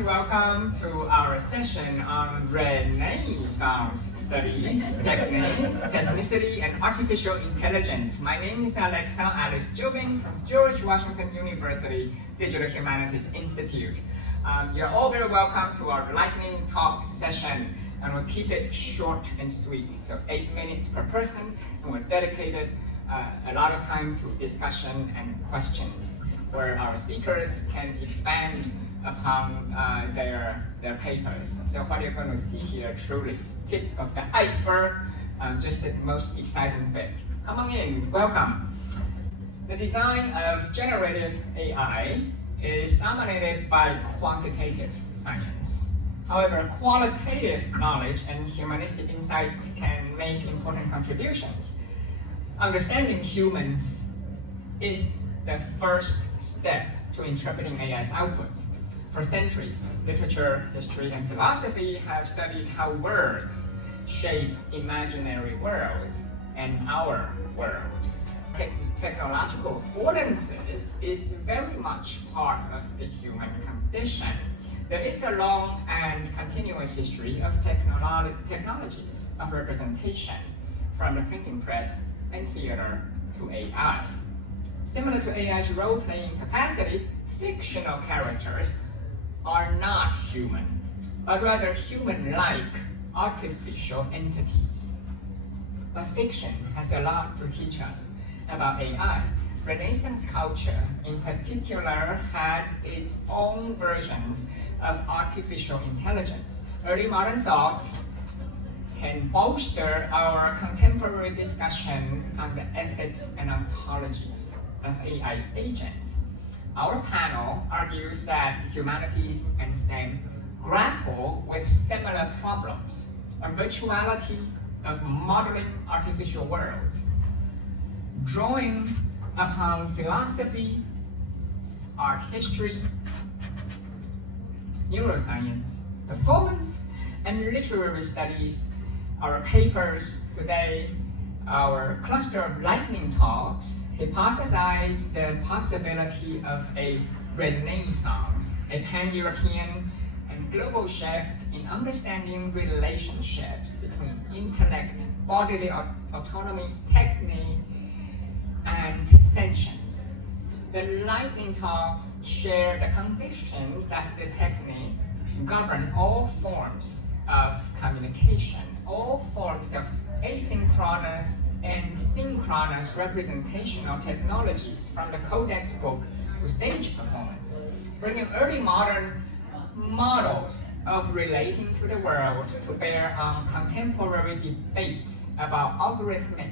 hearty welcome to our session on RenAIssance studies, Techne, technicity, and artificial intelligence. My name is Alice Joubin from George Washington University Digital Humanities Institute. You're all very welcome to our lightning talk session, and we'll keep it short and sweet, so 8 minutes per person, and we're dedicated a lot of time to discussion and questions, where our speakers can expand upon their papers. So what you're going to see here truly is the tip of the iceberg, just the most exciting bit. Come on in, welcome. The design of generative AI is dominated by quantitative science. However, qualitative knowledge and humanistic insights can make important contributions. Understanding humans is the first step to interpreting AI's outputs. For centuries, literature, history, and philosophy have studied how words shape imaginary worlds and our world. Technological affordances is very much part of the human condition. There is a long and continuous history of technologies of representation, from the printing press and theater to AI. Similar to AI's role-playing capacity, fictional characters are not human, but rather human-like artificial entities. But fiction has a lot to teach us about AI. Renaissance culture, in particular, had its own versions of artificial intelligence. Early modern thoughts can bolster our contemporary discussion on the ethics and ontologies of AI agents. Our panel argues that humanities and STEM grapple with similar problems, a virtuality of modeling artificial worlds, drawing upon philosophy, art history, neuroscience, performance, and literary studies. Our papers today, our cluster of lightning talks, hypothesize the possibility of a RenAIssance, a pan-European and global shift in understanding relationships between intellect, bodily autonomy, techne, and sentience. The lightning talks share the conviction that the techne govern all forms of communication, all forms of asynchronous and synchronous representational technologies, from the codex book to stage performance, bringing early modern models of relating to the world to bear on contemporary debates about algorithmic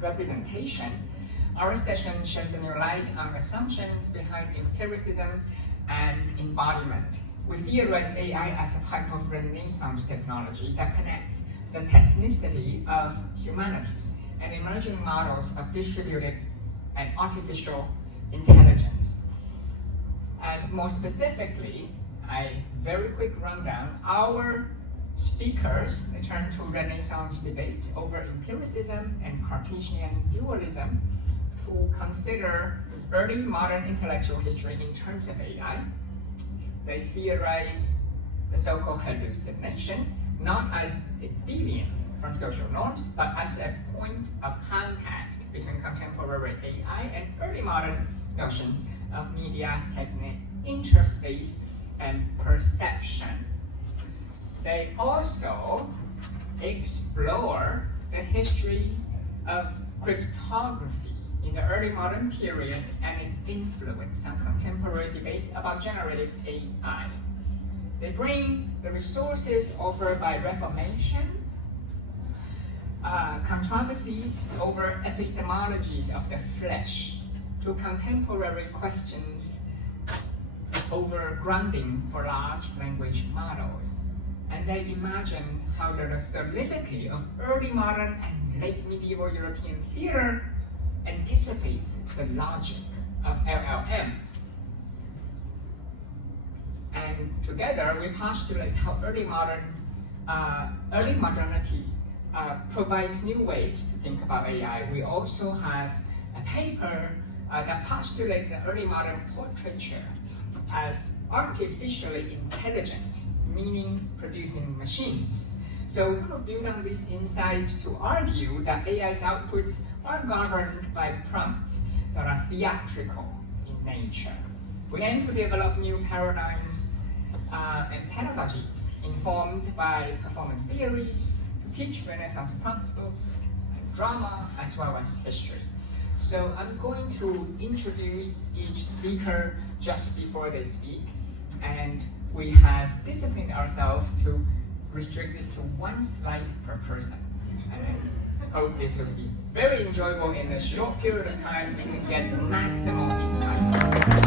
representation. Our session sheds a new light on assumptions behind empiricism and embodiment. We theorize AI as a type of Renaissance technology that connects the technicity of humanity and emerging models of distributed and artificial intelligence. And more specifically, a very quick rundown, our speakers turn to Renaissance debates over empiricism and Cartesian dualism to consider early modern intellectual history in terms of AI. They theorize the so-called hallucination, not as a deviance from social norms, but as a point of contact between contemporary AI and early modern notions of media, technique, interface, and perception. They also explore the history of cryptography in the early modern period and its influence on contemporary debates about generative AI. They bring the resources offered by Reformation, controversies over epistemologies of the flesh, to contemporary questions over grounding for large language models. And they imagine how the solidity of early modern and late medieval European theater anticipates the logic of LLM. And together we postulate how early modernity provides new ways to think about AI. We also have a paper that postulates an early modern portraiture as artificially intelligent, meaning producing machines. So we will build on these insights to argue that AI's outputs are governed by prompts that are theatrical in nature. We aim to develop new paradigms and pedagogies informed by performance theories to teach Renaissance prompt books and drama as well as history. So I'm going to introduce each speaker just before they speak, and we have disciplined ourselves to restrict it to 1 slide per person. And I hope this will be very enjoyable in a short period of time. You can get maximum insight.